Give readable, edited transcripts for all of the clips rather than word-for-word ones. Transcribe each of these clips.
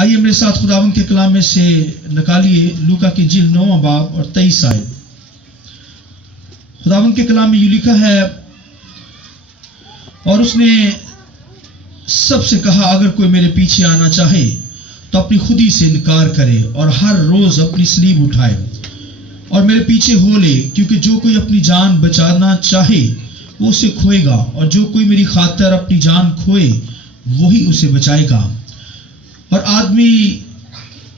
آئیے میرے ساتھ خداوند کے کلام میں سے نکالیے لوکا کی انجیل 9 باب اور 23 آیت. خداوند کے کلام میں یہ لکھا ہے، اور اس نے سب سے کہا اگر کوئی میرے پیچھے آنا چاہے تو اپنی خودی سے انکار کرے اور ہر روز اپنی صلیب اٹھائے اور میرے پیچھے ہو لے، کیونکہ جو کوئی اپنی جان بچانا چاہے وہ اسے کھوئے گا، اور جو کوئی میری خاطر اپنی جان کھوئے وہی اسے بچائے گا. اور آدمی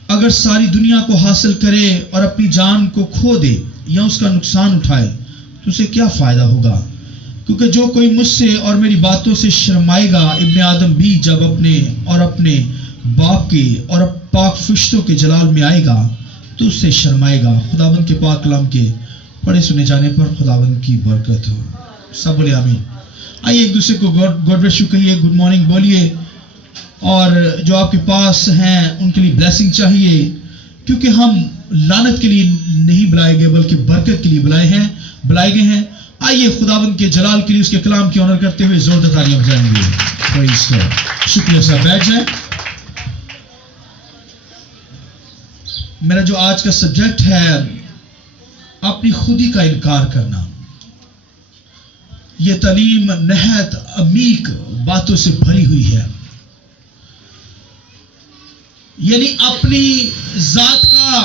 اگر ساری دنیا کو حاصل کرے اور اپنی جان کو کھو دے یا اس کا نقصان اٹھائے تو اسے کیا فائدہ ہوگا؟ کیونکہ جو کوئی مجھ سے اور میری باتوں سے شرمائے گا، ابن آدم بھی جب اپنے باپ کے اور پاک فرشتوں کے جلال میں آئے گا تو اس سے شرمائے گا. خداوند کے پاک کلام کے پڑھے سنے جانے پر خداوند کی برکت ہو. سب بولے آمین. آئیے ایک دوسرے کو گاڈ بلیس یو کہیے، گڈ مارننگ بولیے، اور جو آپ کے پاس ہیں ان کے لیے بلیسنگ چاہیے، کیونکہ ہم لعنت کے لیے نہیں بلائے گئے بلکہ برکت کے لیے بلائے گئے ہیں. آئیے خداوند کے جلال کے لیے اس کے کلام کی آنر کرتے ہوئے زوردار تالیاں بجائیں گے. شکریہ صاحب، بیٹھ جائیں. میرا جو آج کا سبجیکٹ ہے اپنی خودی کا انکار کرنا. یہ تعلیم نہایت عمیق باتوں سے بھری ہوئی ہے، یعنی اپنی ذات کا،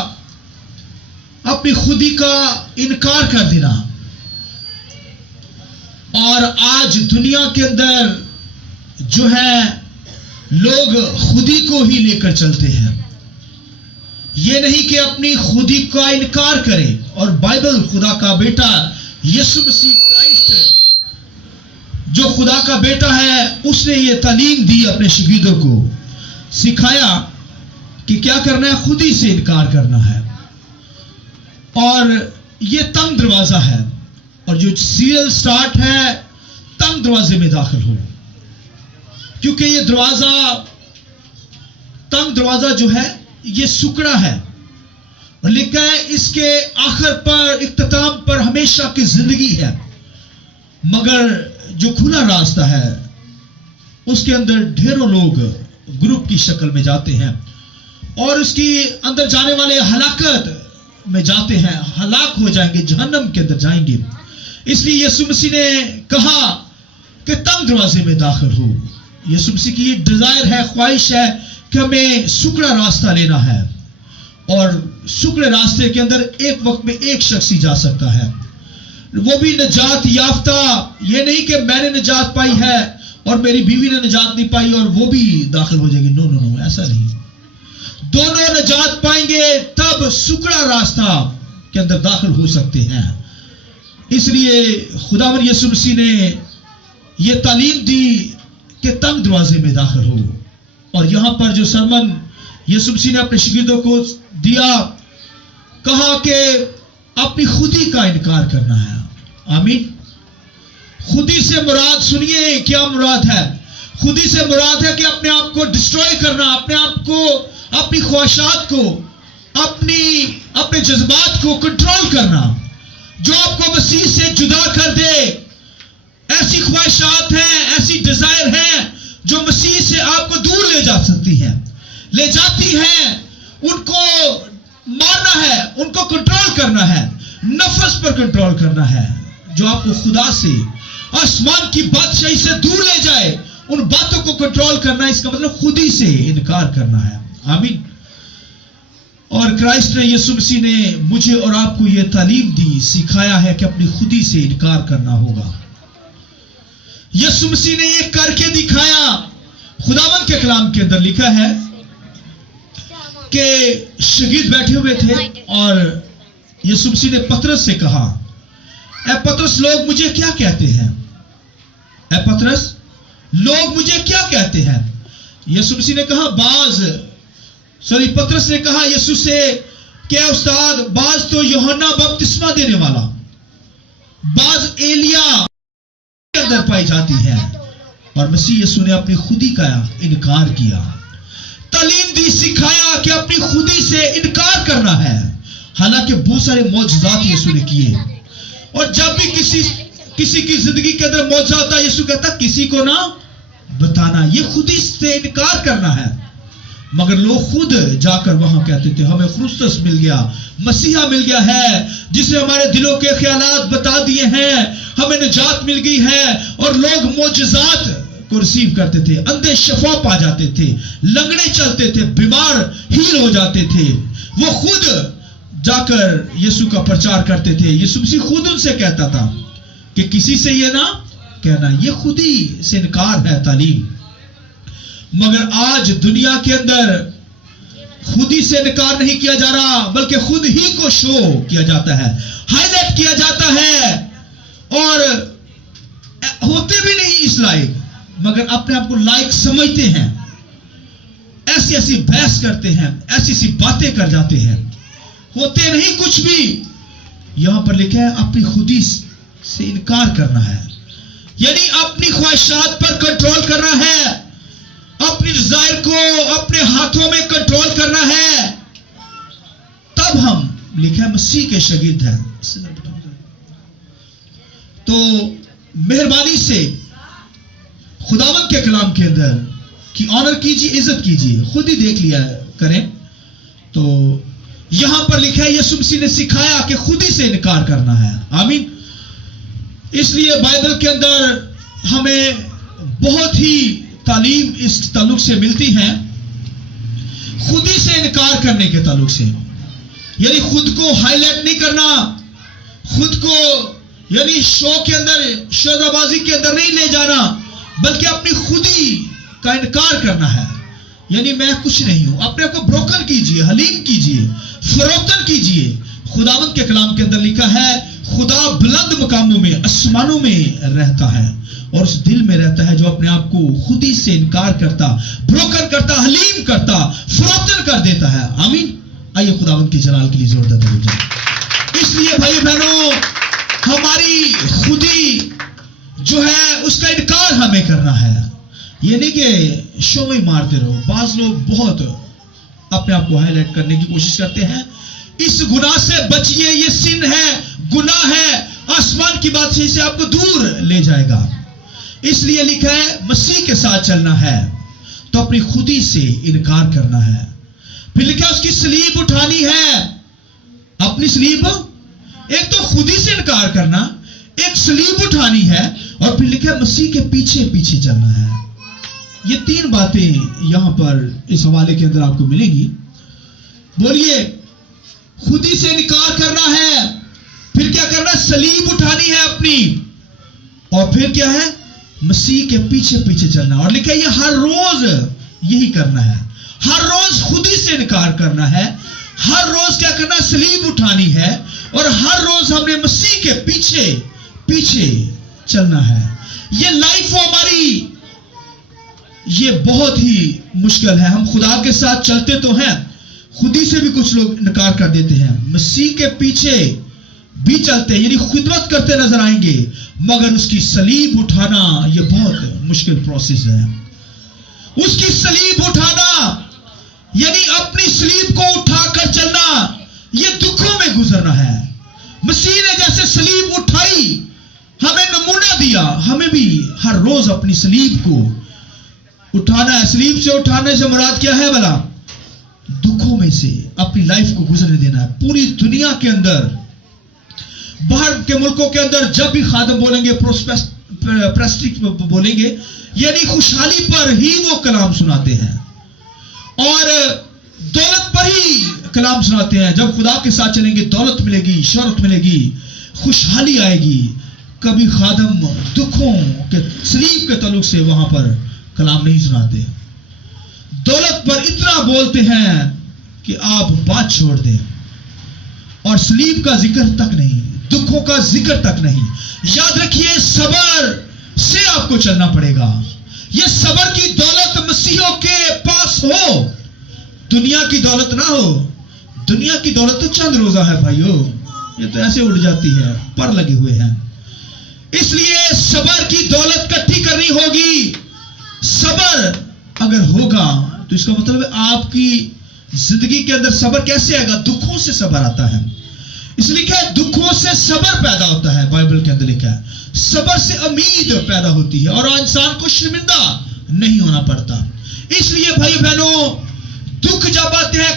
اپنی خودی کا انکار کر دینا. اور آج دنیا کے اندر جو ہے لوگ خودی کو ہی لے کر چلتے ہیں. یہ نہیں کہ اپنی خودی کا انکار کرے. اور بائبل خدا کا بیٹا یسوع مسیح کرائسٹ جو خدا کا بیٹا ہے، اس نے یہ تعلیم دی اپنے شاگردوں کو، سکھایا کہ کیا کرنا ہے، خودی سے انکار کرنا ہے. اور یہ تنگ دروازہ ہے، اور جو سیریل سٹارٹ ہے تنگ دروازے میں داخل ہو، کیونکہ یہ تنگ دروازہ جو ہے یہ سکڑا ہے، اور لکھا ہے اس کے آخر پر، اختتام پر ہمیشہ کی زندگی ہے. مگر جو کھلا راستہ ہے اس کے اندر ڈھیروں لوگ گروپ کی شکل میں جاتے ہیں، اور اس کی اندر جانے والے ہلاکت میں جاتے ہیں، ہلاک ہو جائیں گے، جہنم کے اندر جائیں گے. اس لیے یسوع مسیح نے کہا کہ تنگ دروازے میں داخل ہو. یسوع مسیح کی یہ ڈیزائر ہے، خواہش ہے کہ ہمیں سکڑا راستہ لینا ہے، اور سکڑے راستے کے اندر ایک وقت میں ایک شخص ہی جا سکتا ہے، وہ بھی نجات یافتہ. یہ نہیں کہ میں نے نجات پائی ہے اور میری بیوی نے نجات نہیں پائی اور وہ بھی داخل ہو جائے گی. نو، ایسا نہیں. دونوں نجات پائیں گے تب سکڑا راستہ کے اندر داخل ہو سکتے ہیں. اس لیے خداوند یسوع مسیح نے یہ تعلیم دی کہ تنگ دروازے میں داخل ہو. اور یہاں پر جو سرمن یسوع مسیح نے اپنے شاگردوں کو دیا، کہا کہ اپنی خودی کا انکار کرنا ہے. آمین. خودی سے مراد سنیے کیا مراد ہے. خودی سے مراد ہے کہ اپنے آپ کو ڈسٹروائے کرنا، اپنے آپ کو، اپنی خواہشات کو، اپنے جذبات کو کنٹرول کرنا، جو آپ کو مسیح سے جدا کر دے. ایسی خواہشات ہیں، ایسی ڈیزائر ہیں جو مسیح سے آپ کو دور لے جا سکتی ہیں، لے جاتی ہیں. ان کو مارنا ہے، ان کو کنٹرول کرنا ہے، نفس پر کنٹرول کرنا ہے، جو آپ کو خدا سے، آسمان کی بادشاہی سے دور لے جائے. ان باتوں کو کنٹرول کرنا، اس کا مطلب خودی سے انکار کرنا ہے. آمین. اور کرائسٹ نے، یسوع مسیح نے مجھے اور آپ کو یہ تعلیم دی، سکھایا ہے کہ اپنی خودی سے انکار کرنا ہوگا. یسوع مسیح نے یہ کر کے دکھایا. خداوند کے کلام کے اندر لکھا ہے کہ شاگرد بیٹھے ہوئے تھے، اور یسوع مسیح نے پترس سے کہا، اے پترس، لوگ مجھے کیا کہتے ہیں؟ اے پترس، لوگ مجھے کیا کہتے ہیں؟ یسوع مسیح نے کہا، پترس نے کہا یسوع سے کہ اے استاد، بعض تو یوحنا بپتسمہ دینے والا، بعض ایلیا کے اندر پائی جاتی ہے. اور مسیح یسوع نے اپنی خودی کا انکار کیا. تعلیم دی، سکھایا کہ اپنی خودی سے انکار کرنا ہے. حالانکہ بہت سارے معجزات یسوع نے کیے، اور جب بھی کسی کی زندگی کے اندر معجزہ ہوتا ہے، یسوع کہتا کسی کو نہ بتانا. یہ خودی سے انکار کرنا ہے. مگر لوگ خود جا کر وہاں کہتے تھے ہمیں خرسطس مل گیا، مسیحا مل گیا ہے جس نے ہمارے دلوں کے خیالات بتا دیے ہیں، ہمیں نجات مل گئی ہے. اور لوگ معجزات کو ریسیو کرتے تھے، اندھے شفا پا جاتے تھے، لنگڑے چلتے تھے، بیمار ہیل ہو جاتے تھے. وہ خود جا کر یسوع کا پرچار کرتے تھے. یسوع مسیح خود ان سے کہتا تھا کہ کسی سے یہ نہ کہنا، یہ خود ہی سے انکار ہے تعلیم. مگر آج دنیا کے اندر خود ہی سے انکار نہیں کیا جا رہا، بلکہ خود ہی کو شو کیا جاتا ہے، ہائی لائٹ کیا جاتا ہے، اور ہوتے بھی نہیں اس لائق، مگر اپنے آپ کو لائق سمجھتے ہیں. ایسی ایسی بحث کرتے ہیں، ایسی ایسی باتیں کر جاتے ہیں، ہوتے نہیں کچھ بھی. یہاں پر لکھا ہے اپنی خودی سے انکار کرنا ہے، یعنی اپنی خواہشات پر کنٹرول کرنا ہے، اپنی ڈیزائر کو اپنے ہاتھوں میں کنٹرول کرنا ہے. تب ہم لکھا ہے مسیح کے شاگرد ہیں. تو مہربانی سے خداوند کے کلام کے اندر کی آنر کیجیے، عزت کیجیے، خود ہی دیکھ لیا کریں. تو یہاں پر لکھا ہے یسوع مسیح نے سکھایا کہ خود ہی سے انکار کرنا ہے. آمین. اس لیے بائبل کے اندر ہمیں بہت ہی تعلیم اس تعلق سے ملتی ہے، خود ہی سے انکار کرنے کے تعلق سے. یعنی خود کو ہائی لائٹ نہیں کرنا، خود کو یعنی شو کے اندر، شوزہ بازی کے اندر نہیں لے جانا، بلکہ اپنی خودی کا انکار کرنا ہے. یعنی میں کچھ نہیں ہوں. اپنے کو بروکن کیجئے، حلیم کیجئے، فروختن کیجئے. خداوند کے کلام کے اندر لکھا ہے خدا بلند مقاموں میں، آسمانوں میں رہتا ہے، اور اس دل میں رہتا ہے جو اپنے آپ کو خودی سے انکار کرتا، بروکن کرتا، حلیم کرتا، فروختن کر دیتا ہے. آمین. آئیے خداوند کے جلال کے لیے زوردار ہو جائے. اس لیے بھائی بہنوں، ہماری خودی جو ہے اس کا انکار ہمیں کرنا ہے. یہ نہیں کہ شو میں مارتے رہو. بعض لوگ بہت اپنے آپ کو ہائی لائٹ کرنے کی کوشش کرتے ہیں. اس گناہ سے بچیے، یہ سن ہے، گناہ ہے، آسمان کی بات سے آپ کو دور لے جائے گا. اس لیے لکھا ہے مسیح کے ساتھ چلنا ہے تو اپنی خودی سے انکار کرنا ہے. پھر لکھا ہے اس کی صلیب اٹھانی ہے. اپنی صلیب، ایک تو خودی سے انکار کرنا، ایک صلیب اٹھانی ہے، اور پھر لکھا ہے مسیح کے پیچھے پیچھے چلنا ہے. یہ تین باتیں یہاں پر اس حوالے کے اندر آپ کو ملیں گی. بولیے، خودی سے انکار کرنا ہے، پھر کیا کرنا ہے؟ صلیب اٹھانی ہے اپنی، اور پھر کیا ہے؟ مسیح کے پیچھے پیچھے چلنا. اور لکھا ہے یہ ہر روز یہی کرنا ہے. ہر روز خودی سے انکار کرنا ہے، ہر روز کیا کرنا ہے؟ صلیب اٹھانی ہے، اور ہر روز ہم نے مسیح کے پیچھے پیچھے چلنا ہے. یہ لائف ہماری یہ بہت ہی مشکل ہے. ہم خدا کے ساتھ چلتے تو ہیں، خودی سے بھی کچھ لوگ انکار کر دیتے ہیں، مسیح کے پیچھے بھی چلتے ہیں، یعنی خدمت کرتے نظر آئیں گے، مگر اس کی صلیب اٹھانا یہ بہت مشکل پروسیس ہے. اس کی صلیب اٹھانا یعنی اپنی صلیب کو اٹھا کر چلنا، یہ دکھوں میں گزرنا ہے. مسیح نے جیسے صلیب اٹھائی، ہمیں نمونہ دیا، ہمیں بھی ہر روز اپنی صلیب کو اٹھانا ہے. صلیب سے اٹھانے سے مراد کیا ہے بھلا؟ دکھوں میں سے اپنی لائف کو گزرنے دینا ہے. پوری دنیا کے اندر، باہر کے ملکوں کے اندر جب بھی خادم بولیں گے، پرسٹک بولیں گے، یعنی خوشحالی پر ہی وہ کلام سناتے ہیں، اور دولت پر ہی کلام سناتے ہیں. جب خدا کے ساتھ چلیں گے دولت ملے گی، شہرت ملے گی، خوشحالی آئے گی. کبھی خادم دکھوں کے صلیب کے تعلق سے وہاں پر کلام نہیں سناتے. دولت پر اتنا بولتے ہیں کہ آپ بات چھوڑ دیں، اور صلیب کا ذکر تک نہیں، دکھوں کا ذکر تک نہیں. یاد رکھیے صبر سے آپ کو چلنا پڑے گا. یہ صبر کی دولت مسیحوں کے پاس ہو، دنیا کی دولت نہ ہو. دنیا کی دولت تو چند روزہ ہے بھائیو، یہ تو ایسے اڑ جاتی ہے، پر لگے ہوئے ہیں. اس لیے صبر کی دولت کٹھی کرنی ہوگی. صبر اگر ہوگا تو اس کا مطلب ہے آپ کی زندگی کے اندر صبر کیسے آئے گا؟ دکھوں سے صبر آتا ہے. اس لیے کہ دکھوں سے صبر پیدا ہوتا ہے. بائبل کے اندر لکھا ہے صبر سے امید پیدا ہوتی ہے، اور انسان کو شرمندہ نہیں ہونا پڑتا. اس لیے بھائی بہنوں،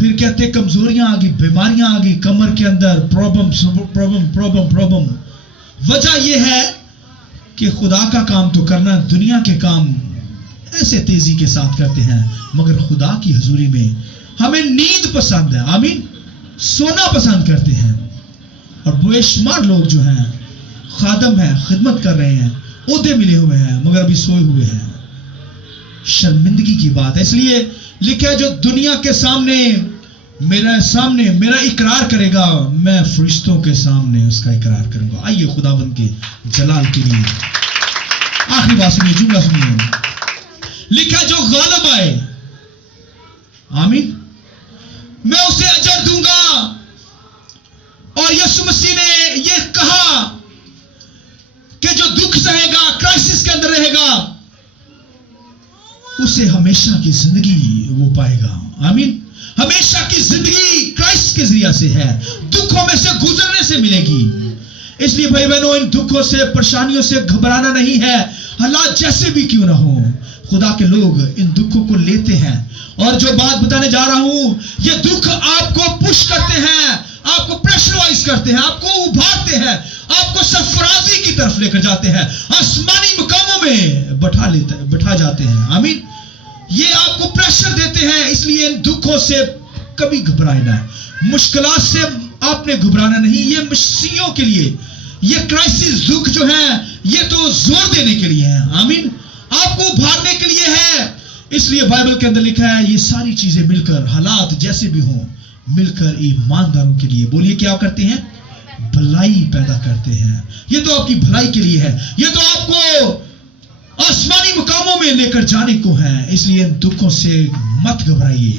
پھر کہتے کمزوریاں آ گئی, بیماریاں آ گئی, کمر کے اندر پرابلم. وجہ یہ ہے کہ خدا کا کام تو کرنا, دنیا کے کام ایسے تیزی کے ساتھ کرتے ہیں, مگر خدا کی حضوری میں ہمیں نیند پسند ہے. آمین. سونا پسند کرتے ہیں. اور بے شمار لوگ جو ہیں خادم ہیں, خدمت کر رہے ہیں, عہدے ملے ہوئے ہیں, مگر ابھی سوئے ہوئے ہیں. شرمندگی کی بات ہے. اس لیے لکھا ہے جو دنیا کے سامنے میرا اقرار کرے گا, میں فرشتوں کے سامنے اس کا اقرار کروں گا. آئیے خداوند کے جلال کے لیے آخری بات سنیے, جملہ سنیے. لکھا جو غالب آئے, آمین, میں اسے اجر دوں گا. اور یسوع مسیح نے یہ کہا کہ جو دکھ سہے گا, کرائسس کے اندر رہے گا, اسے ہمیشہ کی زندگی وہ پائے گا. آمین. ہمیشہ کی زندگی کرائسٹ کے ذریعہ سے ہے, دکھوں میں سے گزرنے سے ملے گی. اس لیے بھائی بہنوں, ان دکھوں سے, پریشانیوں سے گھبرانا نہیں ہے. حالات جیسے بھی کیوں نہ ہو, خدا کے لوگ ان دکھوں کو لیتے ہیں. اور جو بات بتانے جا رہا ہوں, یہ دکھ آپ کو پش کرتے ہیں, آپ کو پریشرائز کرتے ہیں, آپ کو ابھارتے ہیں, آپ کو سرفرازی کی طرف لے کر جاتے ہیں, آسمانی مقاموں میں بٹھا جاتے ہیں. آمین. یہ آپ کو پریشر دیتے ہیں. اس لیے ان دکھوں سے کبھی گھبرائے نہ, مشکلات سے آپ نے گھبرانا نہیں. یہ مسیحیوں کے لیے, یہ کرائسس دکھ جو ہیں, یہ تو زور دینے کے لیے ہیں. آمین. آپ کو ابھارنے کے لیے ہے. اس لیے بائبل کے اندر لکھا ہے یہ ساری چیزیں مل کر, حالات جیسے بھی ہوں, مل کر ایمانداروں کے لیے, بولیے کیا کرتے ہیں, بھلائی پیدا کرتے ہیں. یہ تو آپ کی بھلائی کے لیے ہے. یہ تو آپ کو آسمانی مقاموں میں لے کر جانے کو ہے. اس لیے ان دکھوں سے مت گھبرائیے.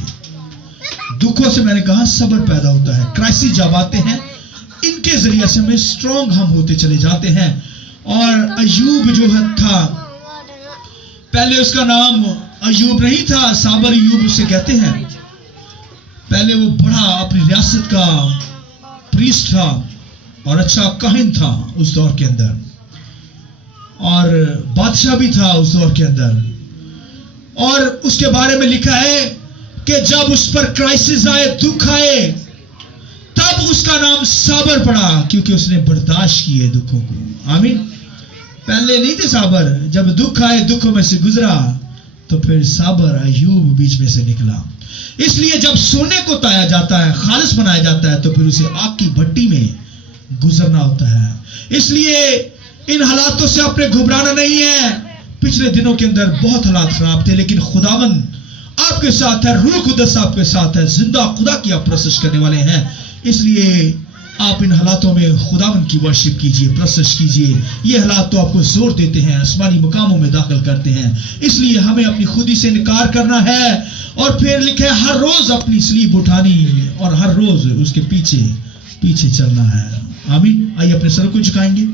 دکھوں سے میں نے کہا صبر پیدا ہوتا ہے. کرائسس جب آتے ہیں, ان کے ذریعے سے ہمیں اسٹرانگ ہم ہوتے چلے جاتے ہیں. اور ایوب جو تھا, پہلے اس کا نام ایوب نہیں تھا, صابر ایوب اسے کہتے ہیں. پہلے وہ بڑا اپنی ریاست کا پریسٹ تھا اور اچھا کاہن تھا اس دور کے اندر, اور بادشاہ بھی تھا اس دور کے اندر. اور اس کے بارے میں لکھا ہے کہ جب اس پر کرائسس آئے, دکھ آئے, تب اس کا نام صابر پڑا, کیونکہ اس نے برداشت کیے دکھوں کو. آمین. پہلے نہیں تھے صابر, جب دکھ آئے, دکھوں میں سے گزرا, تو پھر صابر ایوب بیچ میں سے نکلا. اس لیے جب سونے کو تایا جاتا ہے, خالص بنایا جاتا ہے, تو پھر اسے آگ کی بھٹی میں گزرنا ہوتا ہے. اس لیے ان حالاتوں سے آپ نے گھبرانا نہیں ہے. پچھلے دنوں کے اندر بہت حالات خراب تھے, لیکن خداوند آپ کے ساتھ ہے, روح القدس آپ کے ساتھ ہے, زندہ خدا کی آپ پرستش کرنے والے ہیں. اس لیے آپ ان حالاتوں میں خداوند کی ورشپ کیجئے, پرستش کیجئے. یہ حالات تو آپ کو زور دیتے ہیں, آسمانی مقاموں میں داخل کرتے ہیں. اس لیے ہمیں اپنی خودی سے انکار کرنا ہے, اور پھر لکھے ہر روز اپنی سلیب اٹھانی اور ہر روز اس کے پیچھے چلنا ہے. آمین. آئیے اپنے سر کو جھکائیں گے.